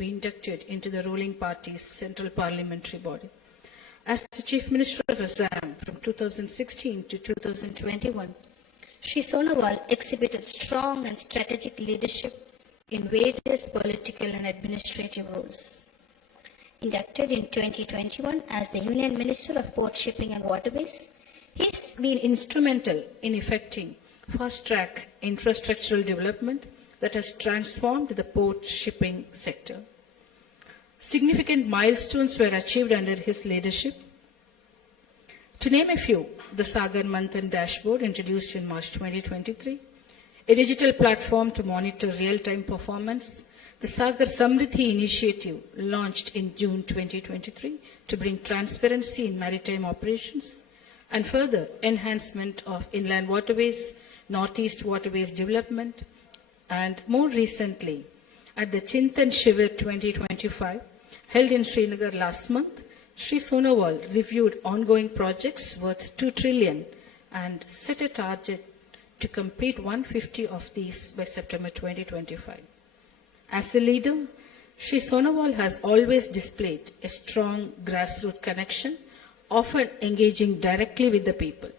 be inducted into the ruling party's central parliamentary body. As the Chief Minister of Assam from 2016 to 2021, Shri Sonowal exhibited strong and strategic leadership in various political and administrative roles. Inducted in 2021 as the Union Minister of Port Shipping and Waterways, he's been instrumental in effecting fast-track infrastructural development that has transformed the port shipping sector. Significant milestones were achieved under his leadership. To name a few, the Sagar Manthan dashboard introduced in March 2023, a digital platform to monitor real-time performance, the Sagar Samriddhi initiative launched in June 2023 to bring transparency in maritime operations, and further enhancement of inland waterways, northeast waterways development, and more recently, at the Chintan Shivir 2025, held in Srinagar last month, Shri Sonowal reviewed ongoing projects worth 2 trillion and set a target to complete 150 of these by September 2025. As a leader, Shri Sonowal has always displayed a strong grassroots connection, often engaging directly with the people.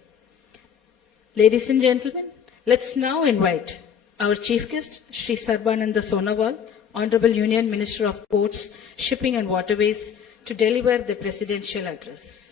Ladies and gentlemen, let's now invite our chief guest, Shri Sarbananda Sonowal, Honorable Union Minister of Ports, Shipping and Waterways, to deliver the presidential address.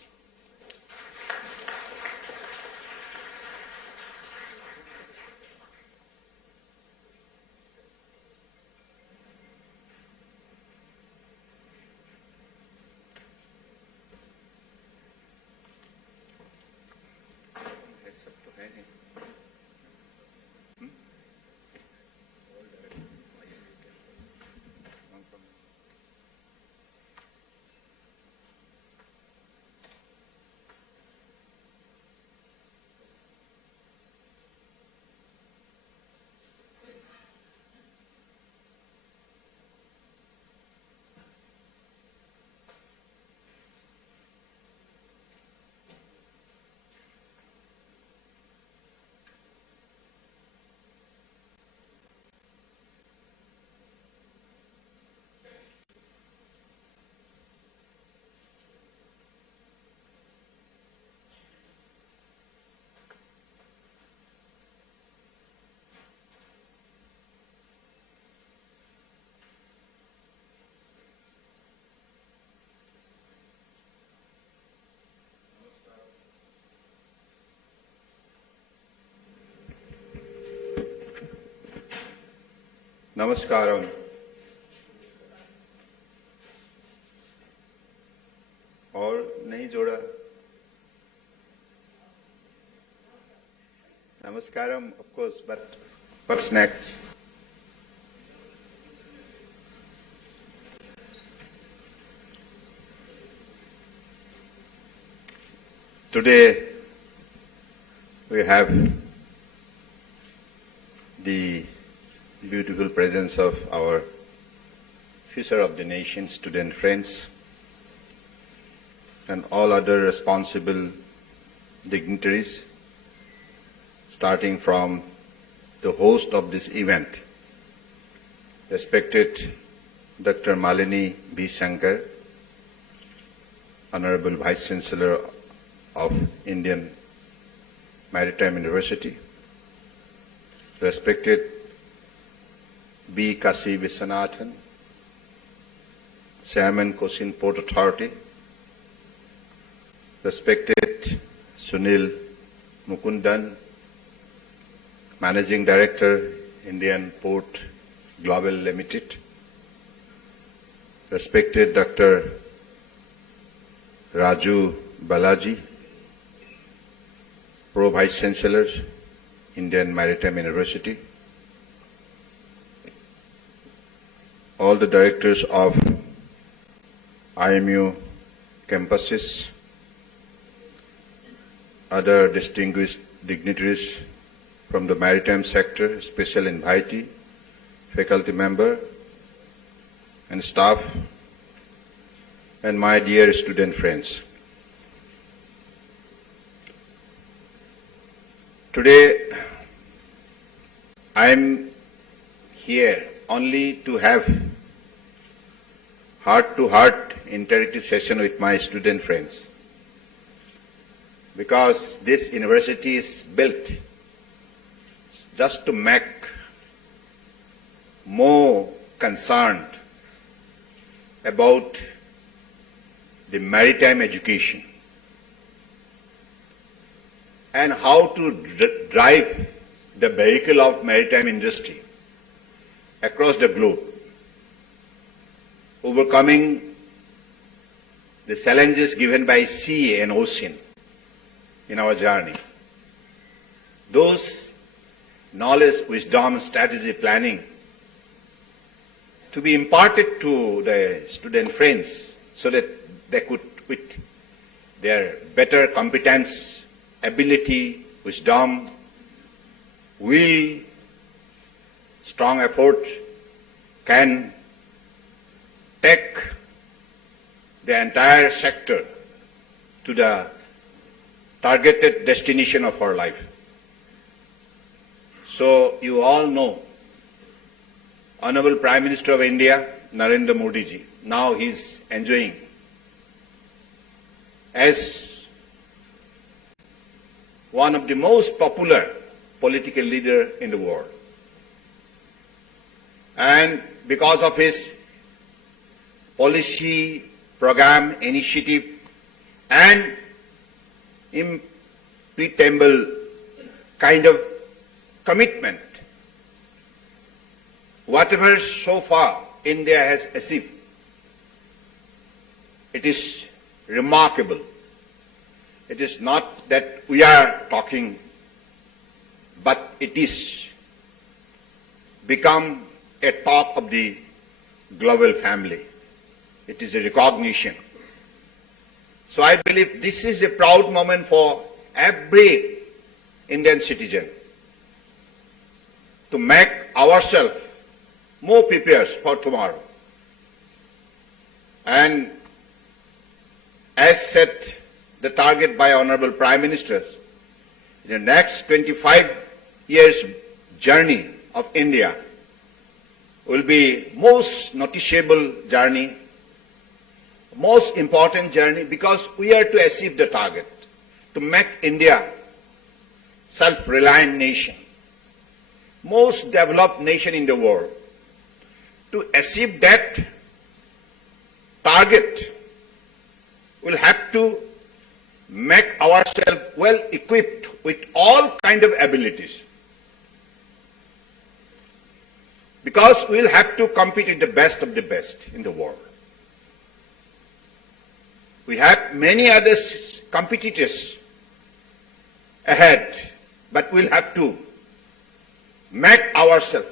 Namaskaram. और नहीं जोड़ा. Namaskaram, of course, but what's next? Today we have the beautiful presence of our future of the nation student friends and all other responsible dignitaries, starting from the host of this event, respected Dr. Malini B. Shankar, Honorable Vice Chancellor of Indian Maritime University, respected B. Kasi Viswanathan, Chairman Cochin Port Authority, respected Sunil Mukundan, Managing Director, Indian Port Global Limited, respected Dr. Raju Balaji, Pro Vice Chancellor, Indian Maritime University, all the directors of IMU campuses, other distinguished dignitaries from the maritime sector, special invitee, faculty member, and staff, and my dear student friends. Today, I am here only to have heart-to-heart interactive session with my student friends, because this university is built just to make more concerned about the maritime education and how to drive the vehicle of maritime industry across the globe, overcoming the challenges given by sea and ocean in our journey. Those knowledge, wisdom, strategy, planning to be imparted to the student friends so that they could, with their better competence, ability, wisdom, will, strong effort, can take the entire sector to the targeted destination of our life. So you all know Honorable Prime Minister of India, Narendra Modi ji, now he is enjoying as one of the most popular political leader in the world. And because of his policy, program, initiative, and impregnable kind of commitment, whatever so far India has achieved, it is remarkable. It is not that we are talking, but it is become a top of the global family. It is a recognition. So I believe this is a proud moment for every Indian citizen to make ourselves more prepared for tomorrow. And as set the target by Honorable Prime Minister, in the next 25 years journey of India will be most noticeable journey, most important journey, because we are to achieve the target, to make India self-reliant nation, most developed nation in the world. To achieve that target, we'll have to make ourselves well equipped with all kind of abilities. Because we'll have to compete with the best of the best in the world. We have many other competitors ahead, but we'll have to make ourselves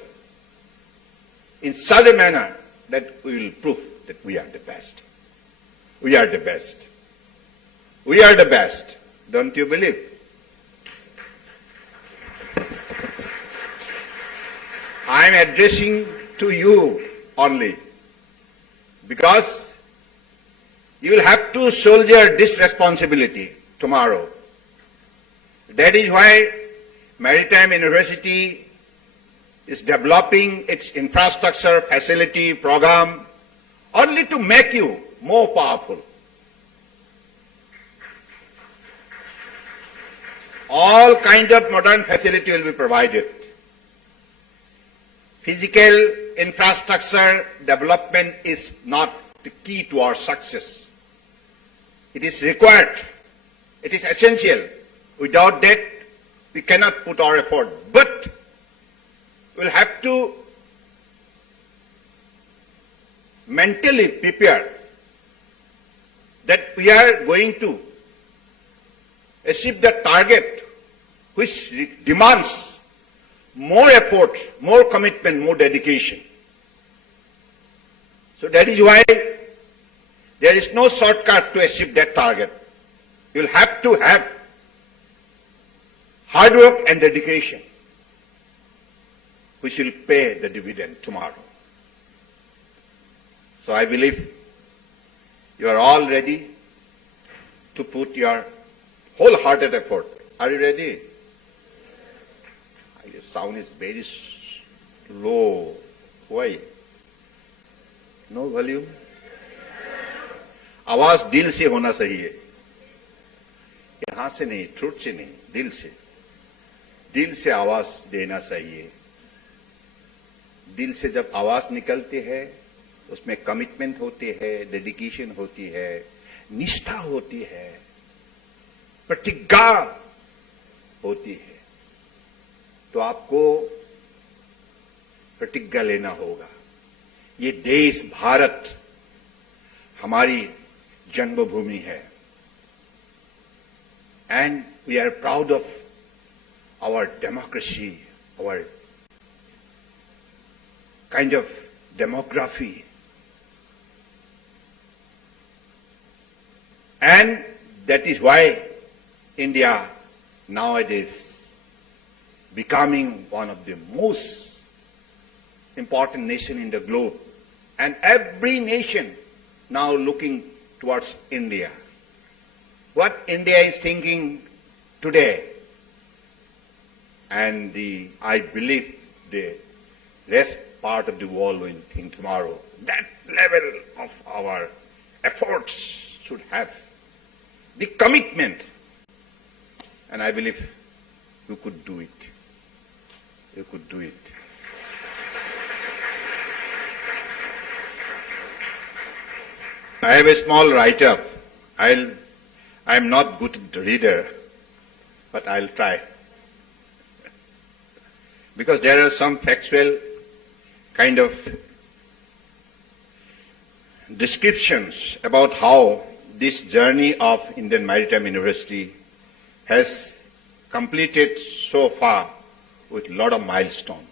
in such a manner that we will prove that we are the best. We are the best. We are the best. Don't you believe? I am addressing to you only because you will have to shoulder this responsibility tomorrow. That is why Maritime University is developing its infrastructure, facility, program, only to make you more powerful. All kind of modern facility will be provided. Physical infrastructure development is not the key to our success. It is required. It is essential. Without that, we cannot put our effort. But we'll have to mentally prepare that we are going to achieve the target which demands more effort, more commitment, more dedication. So that is why there is no shortcut to achieve that target. You'll have to have hard work and dedication, which will pay the dividend tomorrow. So I believe you are all ready to put your wholehearted effort. Are you ready? Your sound is very low. Why? No volume? आवाज दिल से होना चाहिए, यहां से नहीं, throat से नहीं, दिल से आवाज देना चाहिए। दिल से जब आवाज निकलती है उसमें कमिटमेंट होती है, डेडिकेशन होती है, निष्ठा होती है, प्रतिज्ञा होती है। तो आपको प्रतिज्ञा लेना होगा। ये देश भारत हमारी जन्मभूमि है, and we are proud of our democracy, our kind of demography. And that is why India nowadays becoming one of the most important nation in the globe. And every nation now looking towards India. What India is thinking today, and I believe the rest part of the world will think tomorrow. That level of our efforts should have the commitment. And I believe you could do it. You could do it. I have a small write-up. I'm not good reader, but I'll try. Because there are some factual kind of descriptions about how this journey of Indian Maritime University has completed so far with a lot of milestones,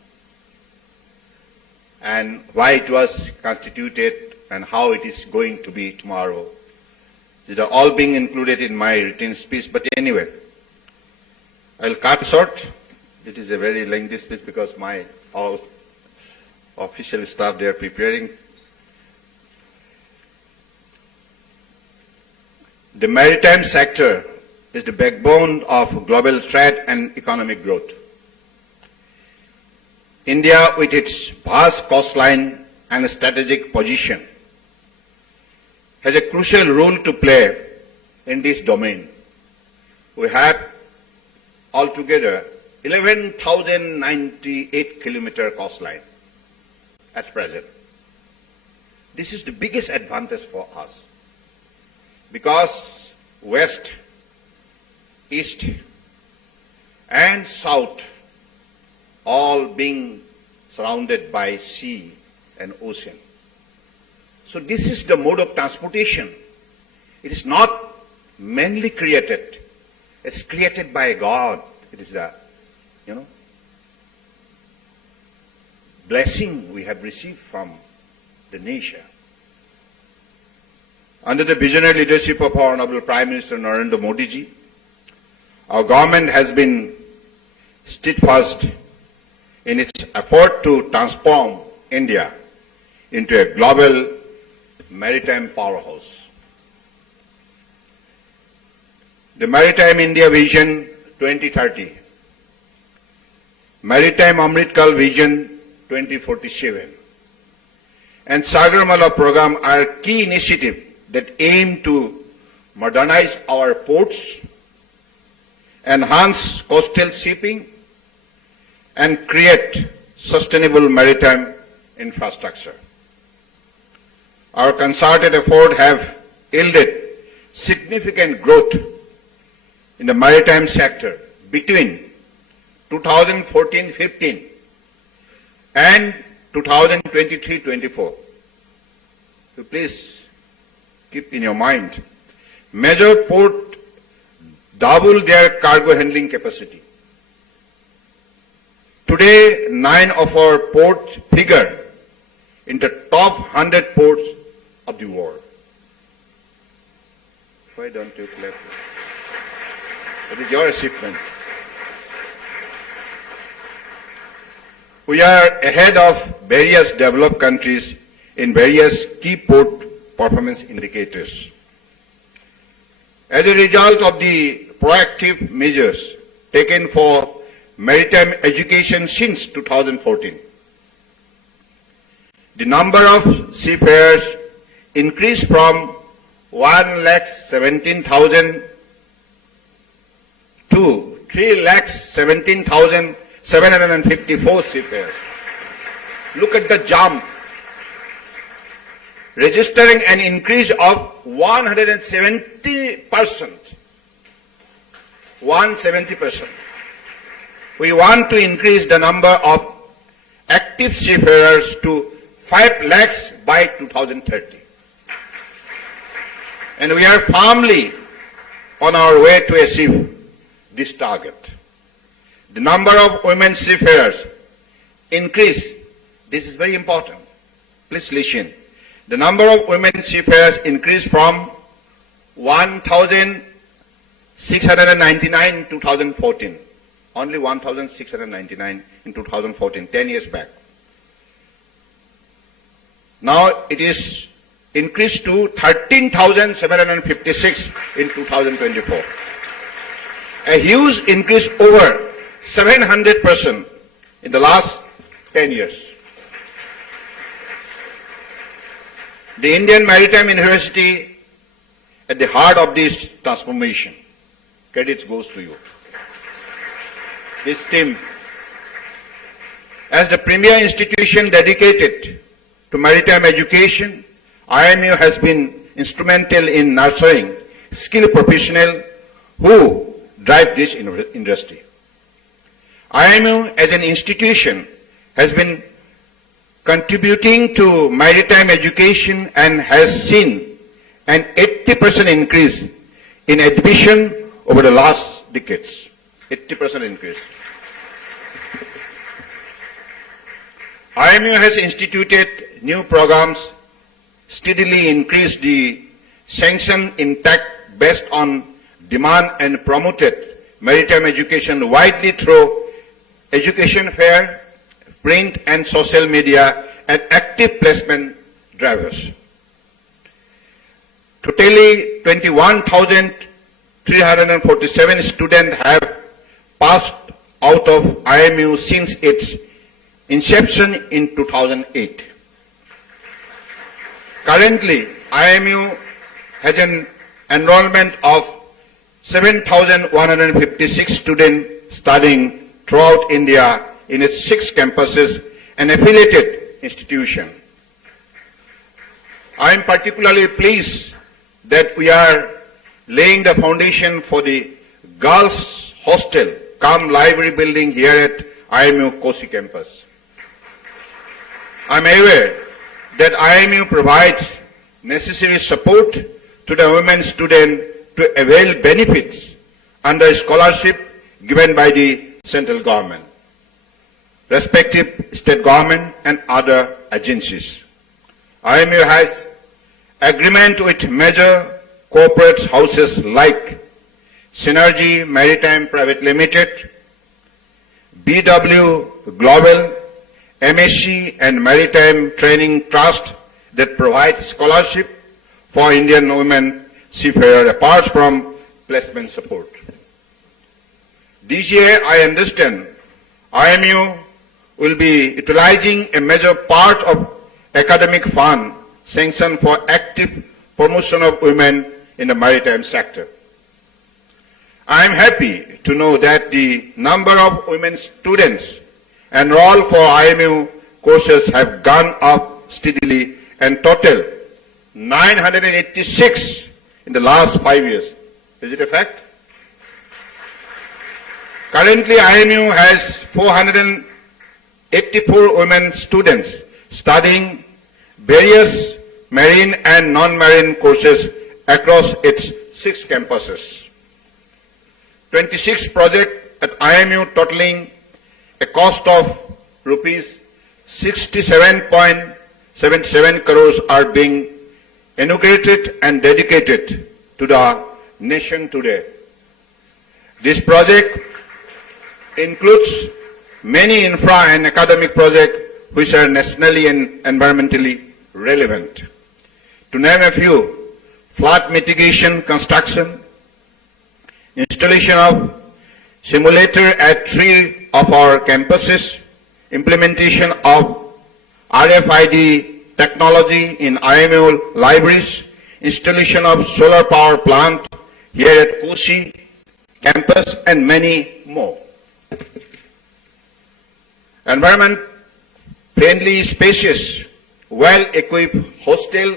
and why it was constituted and how it is going to be tomorrow. These are all being included in my written speech, but anyway, I'll cut short. It is a very lengthy speech because all official staff, they are preparing. The maritime sector is the backbone of global trade and economic growth. India, with its vast coastline and strategic position, has a crucial role to play in this domain. We have altogether 11,098 kilometer coastline at present. This is the biggest advantage for us because west, east and south all being surrounded by sea and ocean. So this is the mode of transportation. It is not manly created. It's created by God. It is the, blessing we have received from the nation. Under the visionary leadership of our Honorable Prime Minister Narendra Modi ji, our government has been steadfast in its effort to transform India into a global maritime powerhouse. The Maritime India Vision 2030, Maritime Amritkal Vision 2047, and Sagarmala program are key initiatives that aim to modernize our ports, enhance coastal shipping, and create sustainable maritime infrastructure. Our concerted efforts have yielded significant growth in the maritime sector between 2014-15 and 2023-24. So please keep in your mind, major port double their cargo handling capacity. Today, 9 of our ports figure in the top 100 ports of the world. Why don't you clap? It is your achievement. We are ahead of various developed countries in various key port performance indicators. As a result of the proactive measures taken for maritime education since 2014, the number of seafarers increased from 1,17,000 to 3,17,754 seafarers. Look at the jump, registering an increase of 170%. 170%. We want to increase the number of active seafarers to 5 lakhs by 2030. And we are firmly on our way to achieve this target. The number of women seafarers increased. This is very important. Please listen. The number of women seafarers increased from 1,699 in 2014. Only 1,699 in 2014, 10 years back. Now it is increased to 13,756 in 2024. A huge increase over 700% in the last 10 years. The Indian Maritime University at the heart of this transformation. Credit goes to you. This team, as the premier institution dedicated to maritime education, IMU has been instrumental in nurturing skilled professionals who drive this industry. IMU as an institution has been contributing to maritime education and has seen an 80% increase in admission over the last decades. 80% increase. IMU has instituted new programs, steadily increased the sanction intake based on demand and promoted maritime education widely through education fair, print and social media, and active placement drivers. Totally 21,347 students have passed out of IMU since its inception in 2008. Currently, IMU has an enrollment of 7,156 students studying throughout India in its 6 campuses and affiliated institutions. I am particularly pleased that we are laying the foundation for the girls' hostel cum library building here at IMU Kosi campus. I am aware that IMU provides necessary support to the women students to avail benefits under scholarship given by the central government, respective state government and other agencies. IMU has agreement with major corporate houses like Synergy Maritime Private Limited, BW Global, MSc and Maritime Training Trust that provide scholarship for Indian women seafarers apart from placement support. This year, I understand IMU will be utilizing a major part of academic fund sanctioned for active promotion of women in the maritime sector. I am happy to know that the number of women students enrolled for IMU courses have gone up steadily and total 986 in the last 5 years. Is it a fact? Currently, IMU has 484 women students studying various marine and non-marine courses across its 6 campuses. 26 projects at IMU totaling a cost of rupees 67.77 crores are being inaugurated and dedicated to the nation today. This project includes many infra and academic projects which are nationally and environmentally relevant. To name a few, flood mitigation construction, installation of simulator at 3 of our campuses, implementation of RFID technology in IMU libraries, installation of solar power plant here at Koshi campus, and many more. Environment-friendly, spacious, well-equipped hostel,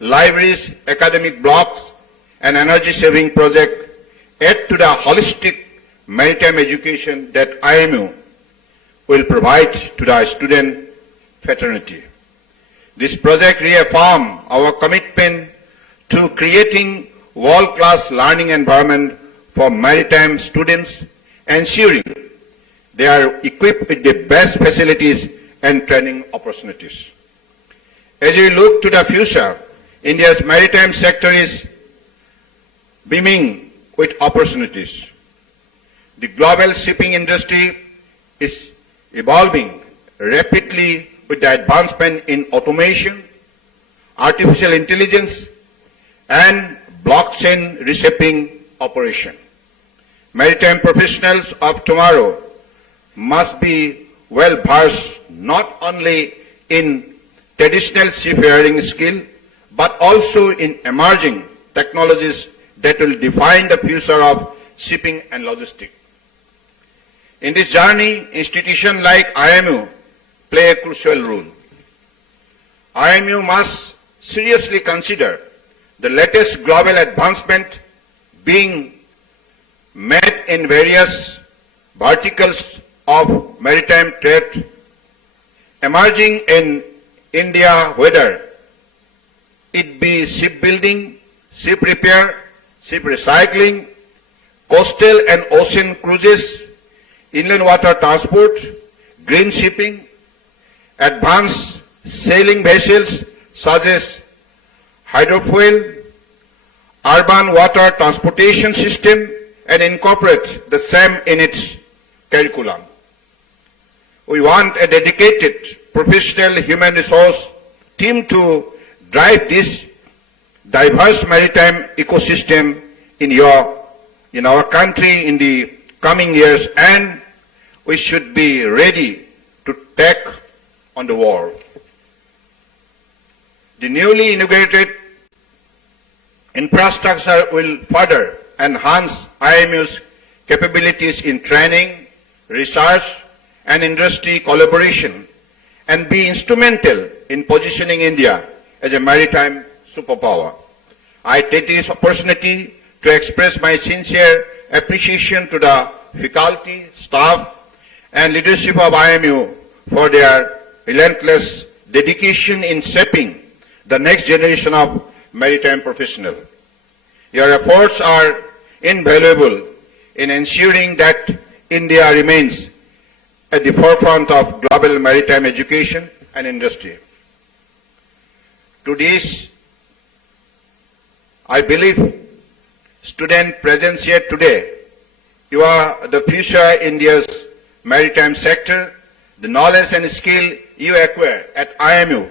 libraries, academic blocks, and energy-saving project add to the holistic maritime education that IMU will provide to the student fraternity. This project reaffirms our commitment to creating world-class learning environment for maritime students, ensuring they are equipped with the best facilities and training opportunities. As we look to the future, India's maritime sector is beaming with opportunities. The global shipping industry is evolving rapidly with the advancement in automation, artificial intelligence, and blockchain reshaping operation. Maritime professionals of tomorrow must be well versed not only in traditional seafaring skill, but also in emerging technologies that will define the future of shipping and logistics. In this journey, institutions like IMU play a crucial role. IMU must seriously consider the latest global advancement being made in various verticals of maritime trade emerging in India, whether it be shipbuilding, ship repair, ship recycling, coastal and ocean cruises, inland water transport, green shipping, advanced sailing vessels such as hydrofoil, urban water transportation system, and incorporate the same in its curriculum. We want a dedicated professional human resource team to drive this diverse maritime ecosystem in our country in the coming years, and we should be ready to take on the world. The newly integrated infrastructure will further enhance IMU's capabilities in training, research, and industry collaboration, and be instrumental in positioning India as a maritime superpower. I take this opportunity to express my sincere appreciation to the faculty, staff, and leadership of IMU for their relentless dedication in shaping the next generation of maritime professionals. Your efforts are invaluable in ensuring that India remains at the forefront of global maritime education and industry. To this, I believe, student presence here today, you are the future India's maritime sector. The knowledge and skill you acquire at IMU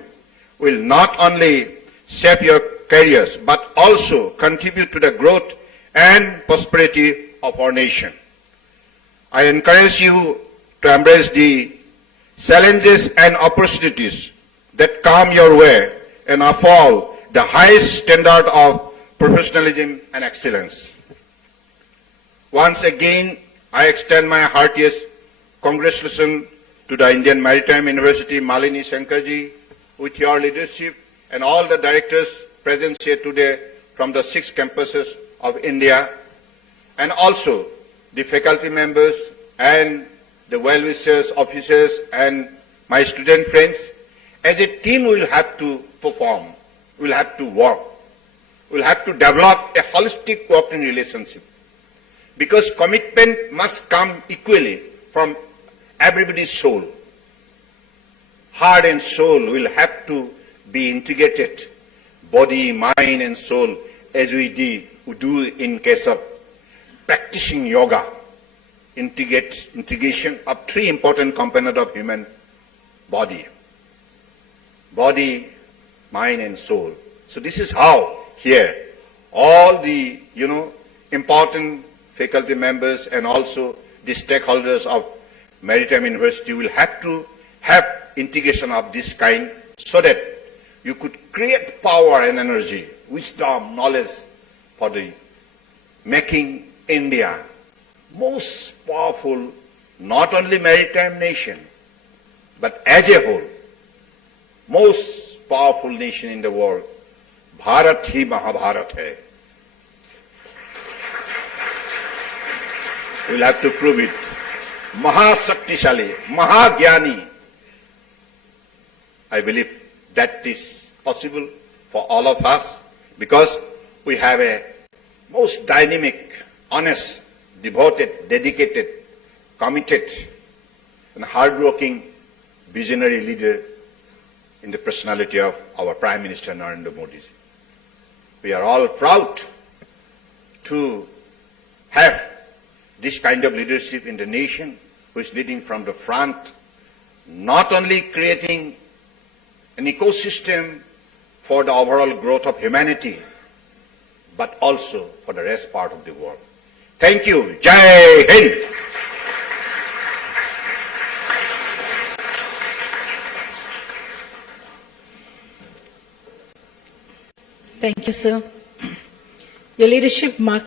will not only shape your careers, but also contribute to the growth and prosperity of our nation. I encourage you to embrace the challenges and opportunities that come your way and uphold the highest standard of professionalism and excellence. Once again, I extend my heartiest congratulations to the Indian Maritime University, Malini Shankarji, with your leadership and all the directors present here today from the 6 campuses of India, and also the faculty members and the well-wishers, officers, and my student friends. As a team, we will have to perform, we will have to work, we will have to develop a holistic working relationship, because commitment must come equally from everybody's soul. Heart and soul will have to be integrated, body, mind, and soul, as we do in case of practicing yoga. Integration of 3 important components of human body: body, mind, and soul. So this is how here all the important faculty members and also the stakeholders of Maritime University will have to have integration of this kind, so that you could create power and energy, wisdom, knowledge for the making India most powerful, not only maritime nation, but as a whole, most powerful nation in the world. Bharat hi Mahabharat hai. We'll have to prove it. Mahashakti-shali, Mahagyani. I believe that is possible for all of us because we have a most dynamic, honest, devoted, dedicated, committed, and hardworking, visionary leader in the personality of our Prime Minister Narendra Modi. We are all proud to have this kind of leadership in the nation who is leading from the front, not only creating an ecosystem for the overall growth of humanity, but also for the rest part of the world. Thank you. Jai Hind. Thank you, sir. Your leadership marked